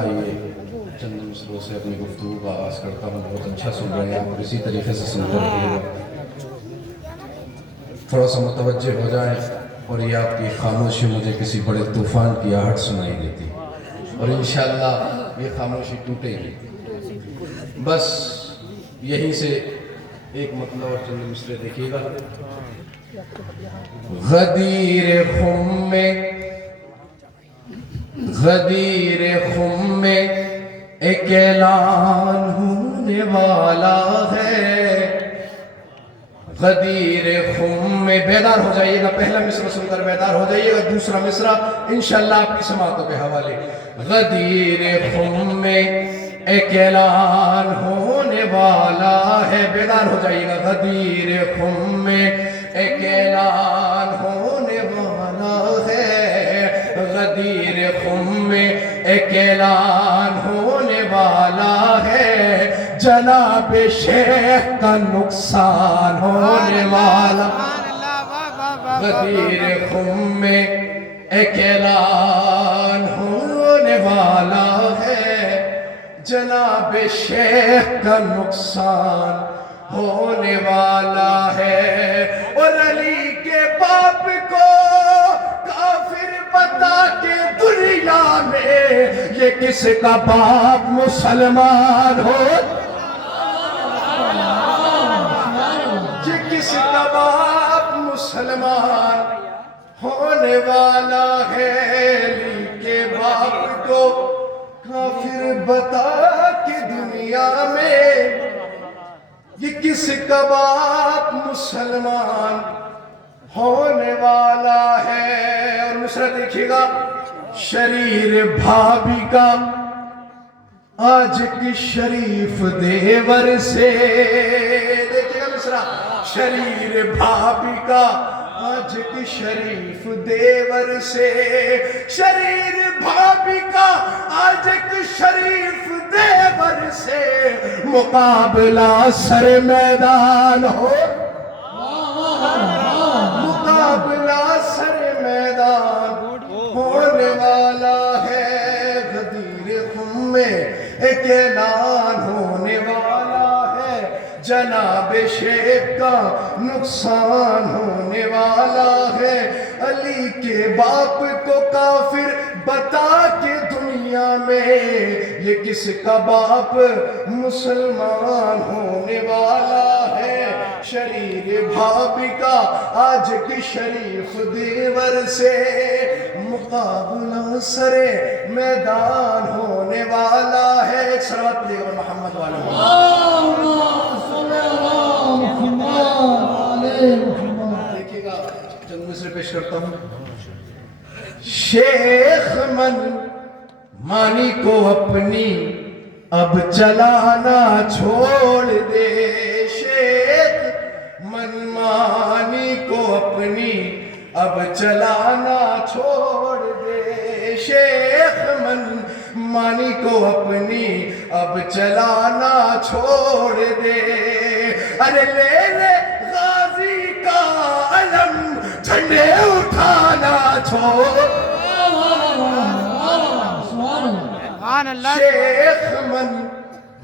آئیے چند مصروں سے اپنی گفتگو کا آغاز کرتا ہوں. بہت اچھا سن رہے ہیں اور اسی طریقے سے سنتے رہیے گا. تھوڑا سا متوجہ ہو جائیں اور یہ آپ کی خاموشی مجھے کسی بڑے طوفان کی آہٹ سنائی دیتی اور انشاءاللہ یہ خاموشی ٹوٹے گی. بس یہیں سے ایک مطلب اور چند مصرے دیکھیے گا. غدیر خم میں ایک اعلان ہونے والا ہے. غدیر خم میں بیدار ہو جائیے گا. پہلا مصرع سن کر بیدار ہو جائیے گا. دوسرا مصرع انشاءاللہ آپ کی سماعتوں کے حوالے. غدیر خم میں ایک اعلان ہونے والا ہے. بیدار ہو جائیے گا. غدیر خم میں ایک اعلان ہونے والا ہے. غدیر خم میں ایک اعلان ہونے والا ہے. جناب شیخ کا نقصان ہونے والا. غدیر خم میں ایک اعلان ہونے والا ہے. جناب شیخ کا نقصان ہونے والا ہے. اور علی کے باپ کو کافر بتا کے دنیا میں یہ کس کا باپ مسلمان ہو. یہ کس کا باپ مسلمان ہونے والا ہے. علی کے باپ کو کافر بتا کے دنیا میں یہ کس کا باپ مسلمان ہونے والا ہے. اور مصرع دیکھیے گا. شریر بھابی کا آج کی شریف دیور سے. دیکھیے گا مصرع. شریر بھابی کا آج کی شریف دیور سے. شریر بھابی کا آج کی شریف دیور سے مقابلہ سر میدان ہو. مقابلہ سر میدان ہونے والا ہے. غدیر خم میں ایک اعلان ہونے والا ہے. جناب شیخ کا نقصان ہونے والا ہے. علی کے باپ کو کافر بتا کے دنیا میں یہ کس کا باپ مسلمان ہونے والا ہے. شریر بھابی کا آج کی شریف دیور سے مقابلہ سر میدان ہونے والا ہے. ایک صلوات پڑھیے اور محمد دیکھیے گا. چند مصرے پیش کرتا ہوں. شیخ من مانی کو اپنی اب چلانا چھوڑ دے. شیخ من مانی کو اپنی اب چلانا چھوڑ دے. شیخ من مانی کو اپنی اب چلانا چھوڑ دے. ارے لے لے غازی کا علم جھنڈے اٹھانا چھوڑ. شیخ من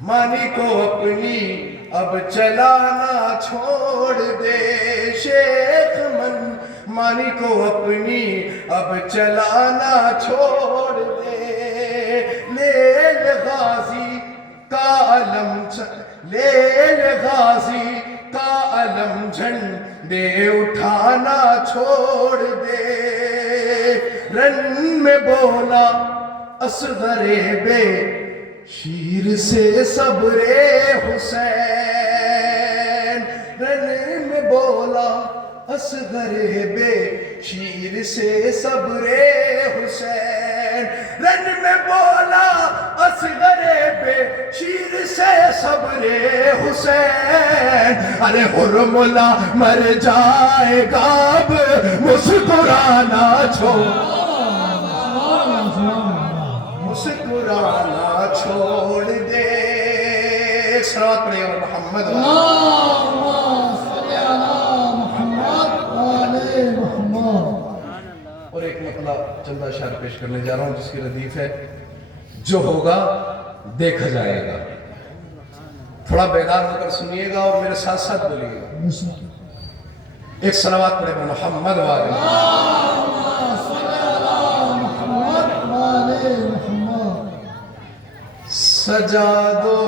مانی کو اپنی اب چلانا چھوڑ دے. شیخ من مانی کو اپنی اب چلانا چھوڑ دے. لے لے غازی کا علم لے لے غازی کا علم جھنڈے اٹھانا چھوڑ دے. رن میں بولا اصغر بے شیر سے صبر حسین. رن میں بولا اصغر بے شیر سے صبر حسین. رن میں بولا اصغر بے شیر سے صبر حسین. ارے حرملہ مر جائے گا اب مسکرانا چھوڑ. مسکرانا چھوڑ دے. صلوات پڑھیے اور محمد اور ایک مطلب چند اشعار پیش کرنے جا رہا ہوں جس کی ردیف ہے جو ہوگا دیکھا جائے گا. تھوڑا بیدار ہو کر سنیے گا اور میرے ساتھ ساتھ بولیے گا. ایک صلوات پڑھے پر محمد سجا دو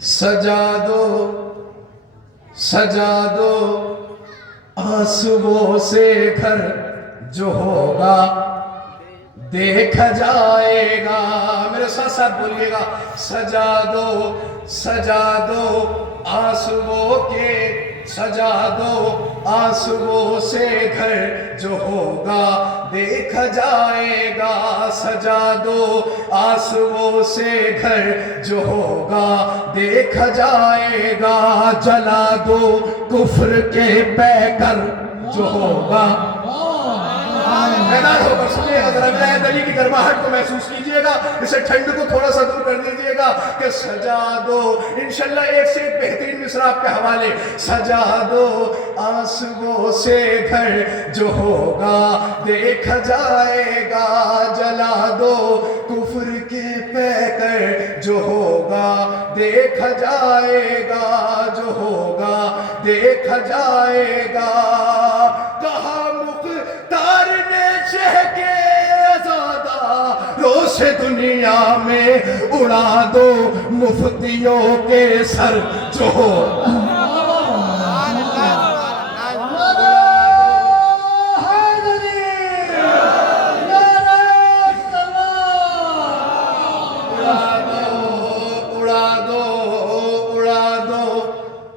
سجا دو سجا دو آنسوؤں سے گھر جو ہوگا دیکھا جائے گا. میرے ساتھ ساتھ بولیے گا. سجا دو آنسوؤں کے سجا دو آنسوؤں سے گھر جو ہوگا دیکھا جائے گا. سجا دو آنسوؤں سے گھر جو ہوگا دیکھا جائے گا. جلا دو کفر کے پیکر جو ہوگا. بیدار ہو کر سنیے گا. ذرا ولایت علی کی گرماہٹ کو محسوس کیجئے گا. اسے ٹھنڈ کو تھوڑا سا دور کر دیجئے گا کہ سجا دو. انشاءاللہ ایک سے ایک بہترین مصرع آپ کے حوالے. سجا دو آنسوؤں سے گھر جو ہوگا دیکھا جائے گا. جلا دو کفر کے پیکر جو ہوگا دیکھا جائے گا. جو ہوگا دیکھا جائے گا. کہا مختار نے چہ کے آزادہ روش دنیا میں اڑا دو مفتیوں کے سر جو ہوگا.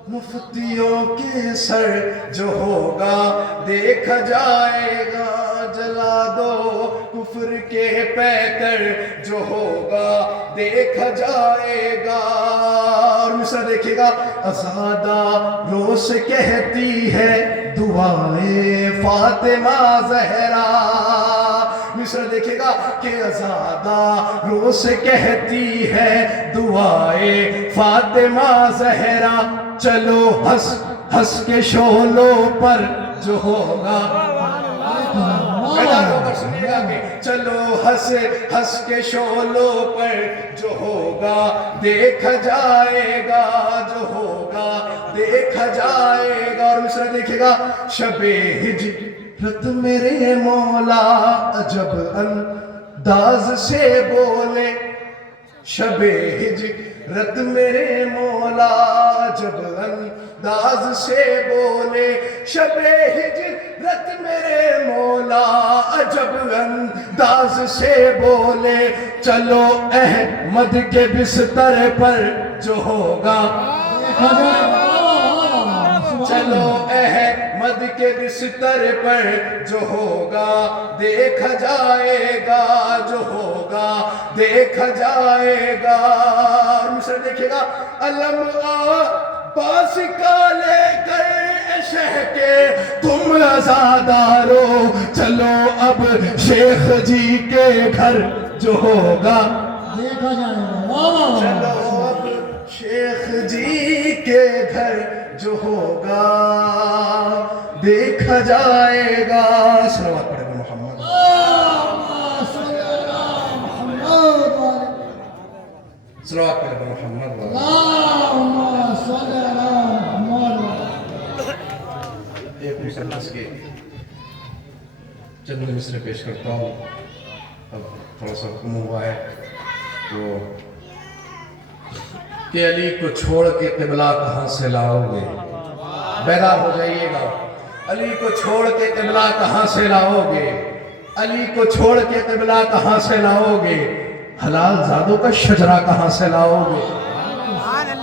مفتیوں کے سر جو ہوگا دیکھا جائے گا. جلا دو کفر کے پیکر جو ہوگا دیکھا جائے گا. اور مصرع دیکھیے گا. آزادہ روز کہتی ہے دعائے فاطمہ زہرا. مصرع دیکھیے گا کہ آزادہ روز کہتی ہے دعائے فاطمہ زہرا. چلو ہنس ہنس کے شعلوں پر جو ہوگا. بیدار ہو کر سنیے گا کہ چلو ہنس ہنس کے شعلوں پر جو ہوگا دیکھا جائے گا. جو ہوگا دیکھا جائے گا. اور مصرع دیکھے گا. شب ہجرت میرے مولا عجب انداز سے بولے. شب ہجرت میرے مولا جب انداز سے بولے. شب ہجرت میرے مولا جب انداز سے بولے. چلو احمد کے بستر پر جو ہوگا. چلو احمد کے بستر پر جو ہوگا دیکھا جائے گا. جو ہوگا دیکھا جائے گا. اور مصرع دیکھے گا. علم عباس کا لے کر شہ کے تم عزادارو. چلو اب شیخ جی کے گھر جو ہوگا دیکھا جائے گا. چلو اب شیخ جی کے گھر جو ہوگا دیکھا جائے گا. صلوات پڑھے پر محمد. صلوات پڑھے پر محمد. ایک مصرع کے چند مصرع پیش کرتا ہوں. اب تھوڑا سا حکم ہوا ہے تو کہ علی کو چھوڑ کے قبلہ کہاں سے لاؤ گے. بیدار ہو جائیے گا. علی کو چھوڑ کے قبلہ کہاں سے لاؤ گے. علی کو چھوڑ کے قبلہ کہاں سے لاؤ گے. حلال زادوں کا شجرہ کہاں سے لاؤ گے.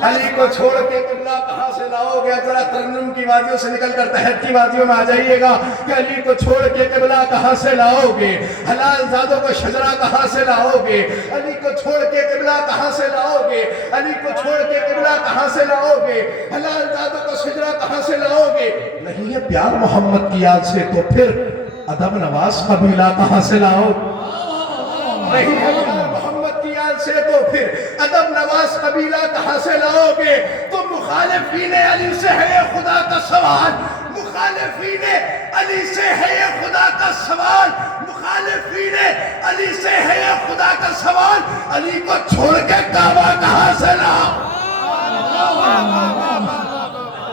علی کو چھوڑ کے قبلہ کہاں سے لاؤ گے. ذرا ترنم کی وادیوں سے نکل کر تحت کی وادیوں میں آ جائیے گا کہ علی کو چھوڑ کے قبلہ کہاں سے لاؤ گے. حلال زادوں کا شجرہ کہاں سے لاؤ گے. علی کو چھوڑ کے قبلہ کہاں سے لاؤ گے. علی کو چھوڑ کے قبلہ کہاں سے لاؤ گے. حلال زادوں کا شجرہ کہاں سے لاؤ گے. نہیں ہے پیار محمد کی یاد سے تو پھر ادب نواز قبیلہ کہاں سے لاؤ. نہیں ہے پیار محمد کی یاد سے تو پھر ادب نواز قبیلہ کہاں سے لاؤ گے. تو مخالفین علی سے ہے خدا کا سوال. مخالفین علی سے ہے یہ خدا کا سوال، مخالفین علی سے ہے یہ خدا کا سوال، علی کو چھوڑ کے کعبہ کہاں سے لاؤ؟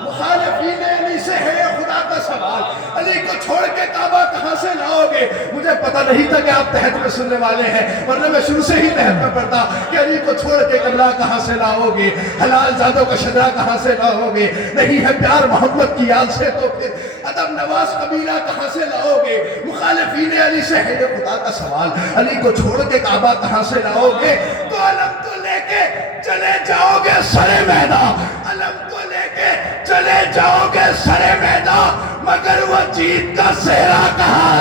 مخالفین علی سے ہے یہ خدا کا سوال، علی کو چھوڑ کے کعبہ کہاں سے لاؤ گے؟ مجھے پتہ نہیں تھا کہ آپ تحت میں سننے والے ہیں، ورنہ میں شروع سے ہی تحت میں پڑھتا کہ علی کو چھوڑ کے قبلہ کہاں سے لاؤ گے، حلال زادوں کا شجرہ کہاں سے لاؤ گے، نہیں ہے پیار محمد کی یاد سے تو پھر ادب نواز قبیلہ کہاں سے لاؤ گے؟ مخالفین علی سے ہے یہ خدا کا سوال، علی کو چھوڑ کے کعبہ کہاں سے لاؤ گے؟ تو علم تو لے کے چلے جاؤ گے سرے میدان، علم تو لے کے چلے جاؤ گے سرے میدان، مگر وہ جیت کا صحرا کہاں؟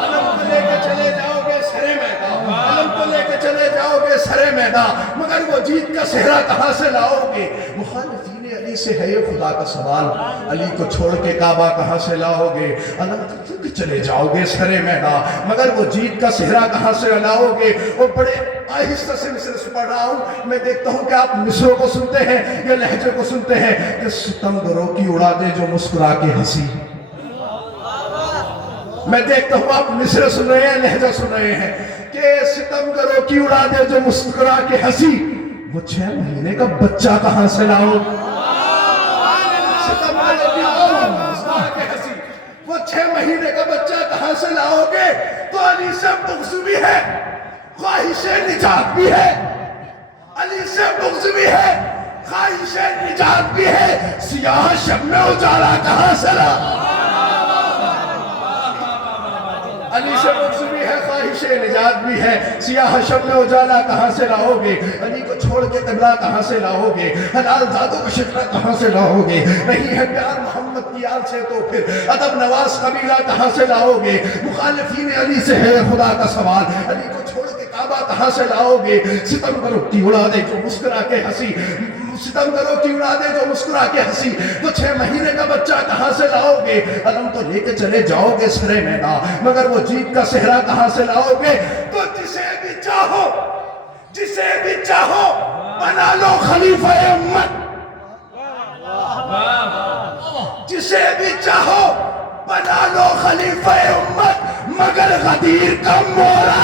علم تو لے کے چلے جاؤ گے سرے میدان، علم تو لے کے چلے جاؤ گے سرے میدان، مگر وہ جیت کا صحرا کہاں سے لاؤ گے؟ مخالفین علی سے ہے یہ خدا کا سوال، علی کو چھوڑ کے کعبہ کہاں سے لاؤ گے؟ علم تو لے کے چلے جاؤ گے سرے میدان، مگر وہ جیت کا صحرا کہاں سے لاؤ گے؟ وہ بڑے آہستہ سے مصر پڑھ رہا ہوں، میں دیکھتا ہوں کہ آپ مصروں کو سنتے ہیں یا لہجے کو سنتے ہیں کہ ستم گروں کی اڑا دے جو مسکرا کے ہنسی۔ میں دیکھتا ہوں آپ مصر سن رہے ہیں، لہجہ سن رہے ہیں کہ ستم گروں کی اڑا دے جو مسکرا کے ہنسی، وہ 6 مہینے کا بچہ کہاں سے لاؤ؟ ستم گروں کی اڑا دے جو مسکرا کے ہنسی، وہ 6 مہینے کا بچہ کہاں سے لاؤ گے؟ تو علی سے بغض بھی ہے، خواہش نجات بھی ہے، علی سے بغض بھی ہے، خواہش نجات بھی ہے، سیاہ شب میں اجالا کہاں سے لاؤ؟ علی سے بغض بھی ہے، خواہش نجات بھی ہے، سیاہ شب میں اجالا کہاں سے لاؤ گے؟ علی کو چھوڑ کے قبلہ کہاں سے لاؤ گے؟ حلال زادوں کا شجرہ کہاں سے لاؤ گے؟ نہیں ہے پیار محمد کی یاد سے تو پھر ادب نواز قبیلہ کہاں سے لاؤ گے؟ مخالفین علی سے ہے خدا کا سوال، علی کو چھوڑ کے کعبہ کہاں سے لاؤ گے؟ ستم گروں کی اڑا دے جو مسکرا کے ہنسی، ستم گروں کی اڑا دے جو مسکرا کے ہنسی، تو 6 مہینے کا بچہ کہاں سے لاؤ گے؟ علم تو لے کے چلے جاؤ گے سرے میدان، مگر وہ جیت کا صحرا کہاں سے لاؤ گے؟ تو جسے بھی چاہو، جسے بھی چاہو بنا لو خلیفہ امت، جسے بھی چاہو بنا لو خلیفہ امت، مگر غدیر کا مولا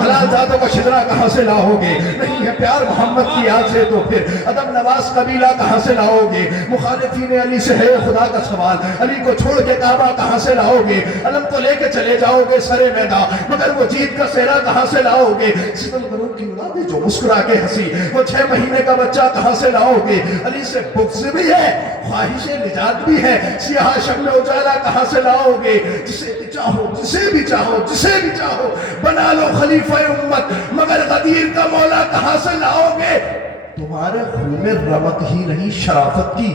حلال زادوں کا شجرہ کہاں سے لاؤ گے؟ نہیں ہے پیار محمد کی یاد سے تو پھر ادب نواز قبیلہ کہاں سے لاؤ گے؟ مخالفین علی سے ہے خدا کا سوال، علی کو چھوڑ کے کعبہ کہاں سے لاؤ گے؟ علم تو لے کے چلے جاؤ گے سرے میدان، مگر وہ جیت کا صحرا کہاں سے لاؤ گے؟ ستم گروں کی اڑا دے جو مسکرا کے ہنسی، وہ 6 مہینے کا بچہ کہاں سے لاؤ گے؟ علی سے بغض بھی ہے، خواہش نجات بھی ہے، سیاہ شب میں اجالا کہاں سے لاؤ گے؟ جسے بھی چاہو، جسے بھی چاہو، جسے بھی چاہو بنا لو خلیفہ امت، مگر غدیر کا مولا کہاں سے لاؤ گے؟ تمہارے خون میں رمق ہی نہیں شرافت کی،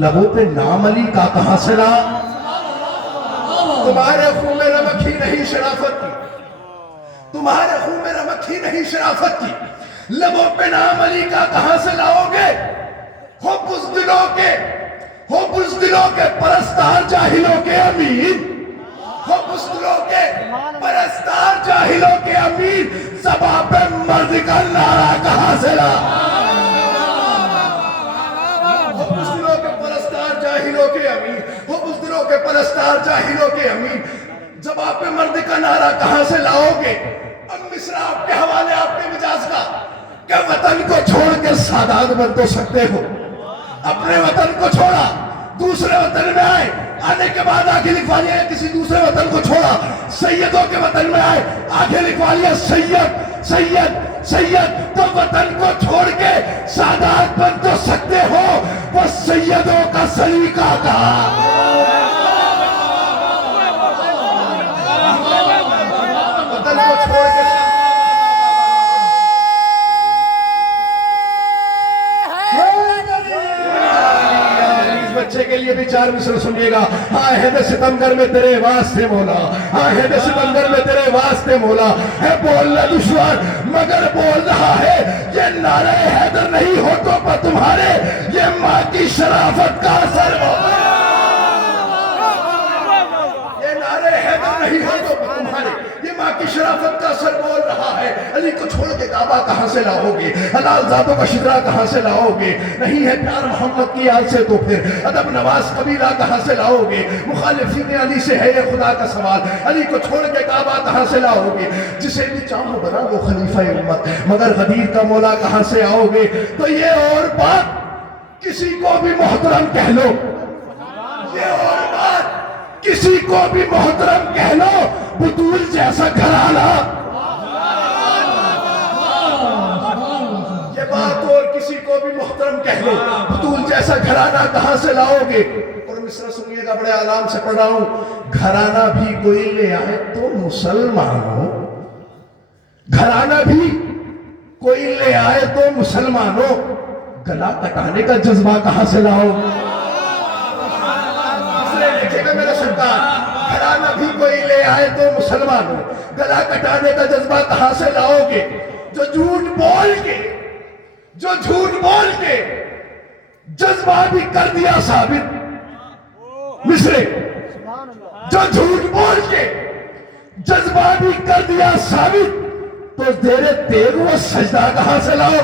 لبوں پہ نام علی کا کہاں سے لا؟ تمہارے خون میں رمق ہی نہیں شرافت کی، تمہارے خون میں رمق ہی نہیں شرافت کی، لبوں پہ نام علی کا کہاں سے لاؤ گے؟ ہو بزدلوں کے پرستار جاہلوں کے امین، ہو بزدلوں کے پرستار جاہلوں کے امین، زباں پہ مرد کا نعرہ کہاں سے لا؟ ہو بزدلوں کے پرستار جاہلوں کے امین، ہو بزدلوں کے پرستار جاہلوں کے امین، زباں پہ مرد کا نعرہ کہاں سے لاؤ گے؟ اب مصر آپ کے حوالے آپ کے مجاز کا کہ وطن کو چھوڑ کے سادات بن تو سکتے ہو، اپنے وطن کو چھوڑا دوسرے وطن میں آئے، آنے کے بعد آگے لکھوا لیا کسی دوسرے وطن کو چھوڑا، سیدوں کے وطن میں آئے، آگے لکھوا لیا سید سید سید، تو وطن کو چھوڑ کے سادات بن تو سکتے ہو، وہ سیدوں کا سلیقہ کہا؟ وطن کو چھوڑ کے بچے کے لیے بھی 4 مزیدار مصرع سنیے گا. عہد ستمگر میں تیرے واسطے مولا, عہد ستمگر میں تیرے واسطے مولا. ہے بولنا دشوار مگر بول رہا ہے. یہ نعرہ حیدر نہیں ہو تو پر تمہارے, یہ ماں کی شرافت کا اثر مولا. یہ نعرہ حیدر نہیں ہو تو پر تمہارے, یہ ماں کی شرافت کا اثر بول رہا ہے. علی کو چھوڑ کے کعبہ کہاں سے لاؤ گے, حلال ذاتوں کا شجرہ کہاں سے لاؤ گے, نہیں ہے پیار محمد کی یاد سے تو پھر ادب نواز قبیلہ کہاں سے لاؤ گے. مخالفین علی سے ہے یہ خدا کا سوال, علی کو چھوڑ کے کعبہ کہاں سے لاؤ گے. جسے بھی چاہو بنا وہ خلیفہ امت, مگر غدیر کا مولا کہاں سے آؤ گے. تو یہ اور بات کسی کو بھی محترم کہہ لو, یہ اور بات کسی کو بھی محترم کہہ لو, بطول جیسا گھرانہ. یہ بات اور کسی کو بھی محترم کہہ لو, بطول جیسا گھرانہ کہاں سے لاؤ گے. اور مصرع سنیے گا, بڑے آرام سے پڑھ رہا ہوں. گھرانہ بھی کوئی لے آئے تو مسلمانوں, گھرانہ بھی کوئی لے آئے تو مسلمانوں, گلا کٹانے کا جذبہ کہاں سے لاؤ. میرا سرکار, گھرانہ بھی کوئی لے آئے تو مسلمانوں, گلا کٹانے کا جذبہ کہاں سے لاؤ گے. جو جھوٹ بول کے, جو جھوٹ بول کے جذبہ بھی کر دیا ثابت. مصرع, جو جھوٹ بول کے جذبہ بھی کر دیا ثابت, تو زیر تیغ وہ سجدہ کہاں سے لاؤ.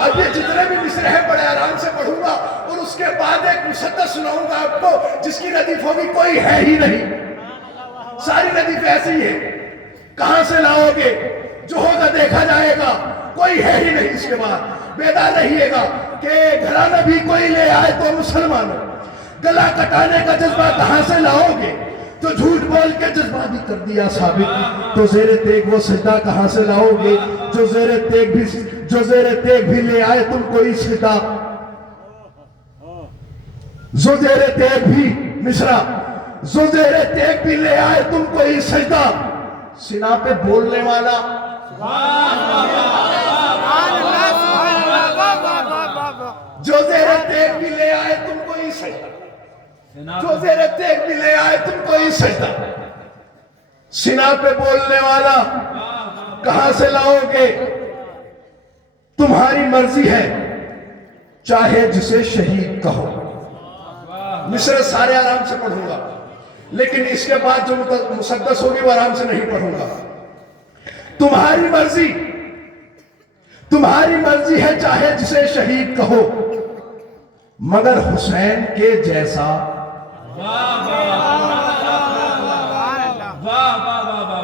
اب یہ جتنے بھی مصرع ہیں بڑے آرام سے پڑھوں گا, اور اس کے بعد ایک مصدق سناؤں گا آپ کو جس کی ردیف ہوگی کوئی ہے ہی نہیں. ساری ردیف ایسی ہی ہے. کہاں سے لاؤ گے, جو ہوگا دیکھا جائے گا, کوئی ہے ہی نہیں. اس کے بعد بیدار رہیے گا کہ گھرانہ بھی کوئی لے آئے تو مسلمانوں, گلا کٹانے کا جذبہ کہاں سے لاؤ گے. جو جھوٹ بول کے جذبہ بھی کر دیا ثابت, تو زیر تیغ وہ سجدہ کہاں سے لاؤ گے. جو زیر تیغ بھی لے آئے تم کوئی سجدہ, جو زیر تیغ بھی مصرع, جو زیر تیغ بھی لے آئے تم کوئی سجدہ, سینہ پہ بولنے والا. جو زیر تیغ بھی لے آئے تم کوئی سجدہ, جو زیر تیغ بھی لے آئے تم کوئی سجدہ, سینہ پہ بولنے والا کہاں سے لاؤ گے. تمہاری مرضی ہے چاہے جسے شہید کہو. مصرع سارے آرام سے پڑھوں گا, لیکن اس کے بعد جو مسدس ہوگی وہ آرام سے نہیں پڑھوں گا. تمہاری مرضی, تمہاری مرضی ہے چاہے جسے شہید کہو, مگر حسین کے جیسا,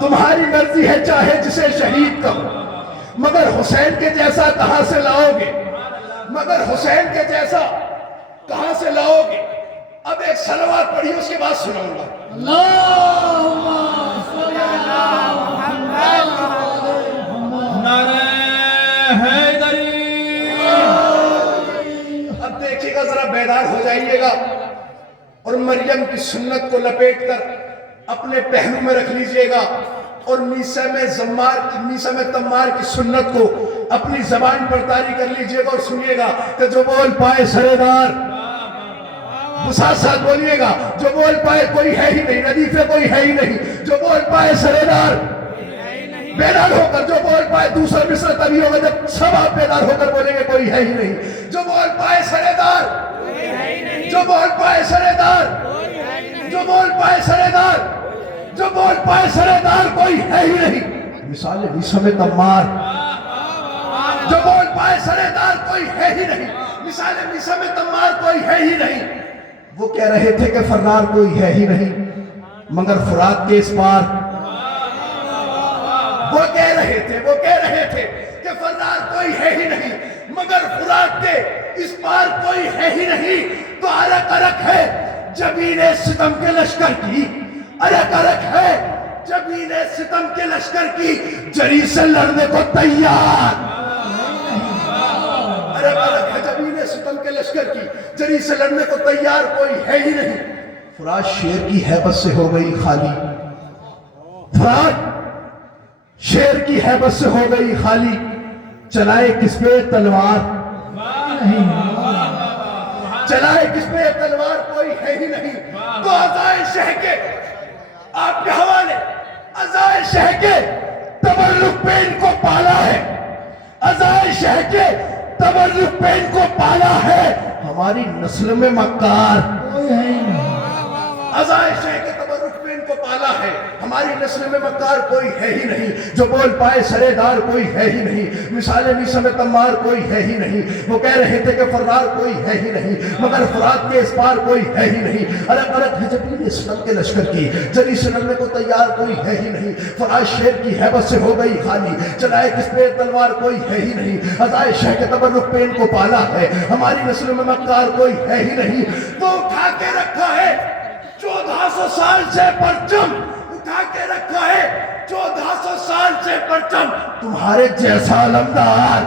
تمہاری مرضی ہے چاہے جسے شہید کہو, مگر حسین کے جیسا کہاں سے لاؤ گے. مگر حسین کے جیسا کہاں سے لاؤ گے. اب ایک صلوات پڑھی اس کے بعد سناؤں گا. نعرہ حیدری. اب دیکھیے گا, ذرا بیدار ہو جائیے گا, اور مریم کی سنت کو لپیٹ کر اپنے پہلو میں رکھ لیجئے گا, اور میسہ میں تمار کی سنت کو اپنی زبان پر طاری کر لیجئے گا, اور سنیے گا کہ جو بول پائے سردار, ساتھ ساتھ بولیے گا, جو بول پائے کوئی ہے ہی نہیں, ردیفے کوئی ہے ہی نہیں, جو بول پائے سردار. بیدار ہو کر جو بول پائے, دوسرا مصرع تبھی ہوگا جب سب آپ بیدار ہو کر بولیں گے کوئی ہے ہی نہیں. جو بول پائے سردار, جو بول پائے سردار, جو بول پائے سردار, جو بول پائے سردار کوئی ہے ہی نہیں. مثال میسہ میں تمار, جو بول پائے سردار کوئی ہے ہی نہیں, مثال میسہ میں تمار کوئی ہے ہی نہیں. وہ کہہ رہے تھے کہ فرار کوئی ہے ہی نہیں, مگر فرات کے اس پار. وہ کہہ رہے تھے کہ فرار کوئی ہے ہی نہیں, مگر فرات کے اس پار کوئی ہے ہی نہیں. تو عرق عرق ہے جبین ستم کے لشکر کی, عرق عرق ہے جبین ستم کے لشکر کی, جری سے لڑنے کو تیار. عرق عرق ہے جبین ستم کے لشکر کی, جری سے لڑنے کو تیار کوئی ہے ہی نہیں. فرات شیر کی حیبت سے ہو گئی خالی, فرات شیر کی حیبت سے ہو گئی خالی, چلائے کس پہ تلوار. چلائے کس پہ یہ تلوار کوئی ہے ہی نہیں، تو عزائے شہ کے آپ کے حوالے، عزائے شہ کے تبرک پہ ان کو پالا ہے، عزائے شہ کے تبرک پہ ان کو پالا ہے، ہماری نسل میں مکار کوئی ہے ہی نہیں، عزائے شہ کے تبرک پہ ان کو پالا ہے، ہماری نسل میں مکار کوئی ہے ہی نہیں، جو بول پائے سرے دار کوئی ہے ہی نہیں، مثال میسا میں تمار کوئی ہے ہی نہیں، وہ کہہ رہے تھے کہ فرار کوئی ہے ہی نہیں، مگر فرات کے اس پار کوئی ہے ہی نہیں، ارق ارق ہے جبین اسلام کے لشکر کی، جلی سے لڑنے کو تیار کوئی ہے ہی نہیں، فراش شیر کی حیبت سے ہو گئی خالی، چلائے کس پہ تلوار کوئی ہے ہی نہیں، عزائے شہ کے تبرک پہ ان کو پالا ہے، ہماری نسل میں مکار کوئی ہے ہی نہیں، تو اٹھا کے رکھا ہے 1400 سال سے پرچم، اٹھا کے رکھا ہے 1400 سال سے پرچم، تمہارے جیسا علمدار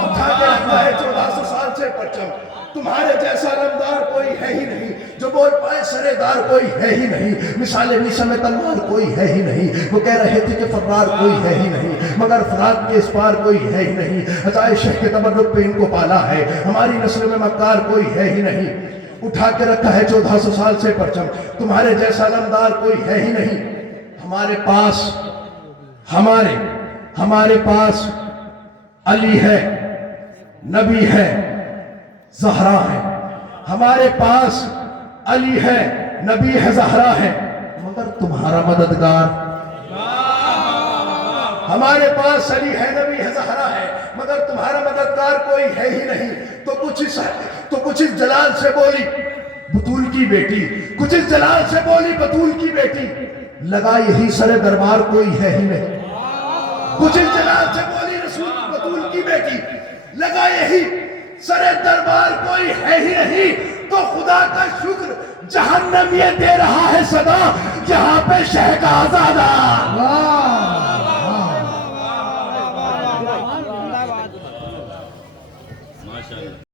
اٹھا کے رکھا ہے 1400 سال سے پرچم، تمہارے جیسا علمدار کوئی ہے ہی نہیں، جو بول پائے سرے دار کوئی ہے ہی نہیں، مثال میسا میں تلوار کوئی ہے ہی نہیں، وہ کہہ رہے تھے کہ فرار کوئی ہے ہی نہیں، مگر فرات کے اس پار کوئی ہے ہی نہیں، عزائے شہ کے تبرک پہ ان کو پالا ہے، ہماری نسل میں مکار کوئی ہے ہی نہیں، اٹھا کے رکھا ہے 1400 سال سے پرچم، تمہارے جیسا علمدار کوئی ہے ہی نہیں، ہمارے پاس علی ہے، نبی ہے، زہرا ہے، ہمارے پاس علی ہے، نبی ہے، زہرا ہے، مگر تمہارا مددگار، ہمارے پاس علی ہے، نبی ہے، زہرا ہے، مگر تمہارا مددگار کوئی ہے ہی نہیں، تو کچھ اس جلال سے بولی بطول کی بیٹی، کچھ اس جلال سے بولی بطول کی بیٹی، لگا یہی سر دربار کوئی ہے ہی نہیں، کچھ اس جلال سے بولی رسول بطول کی بیٹی، لگا یہی سر دربار کوئی ہے ہی نہیں، تو خدا کا شکر جہنم یہ دے رہا ہے صدا، جہاں پہ شہ کا آزادہ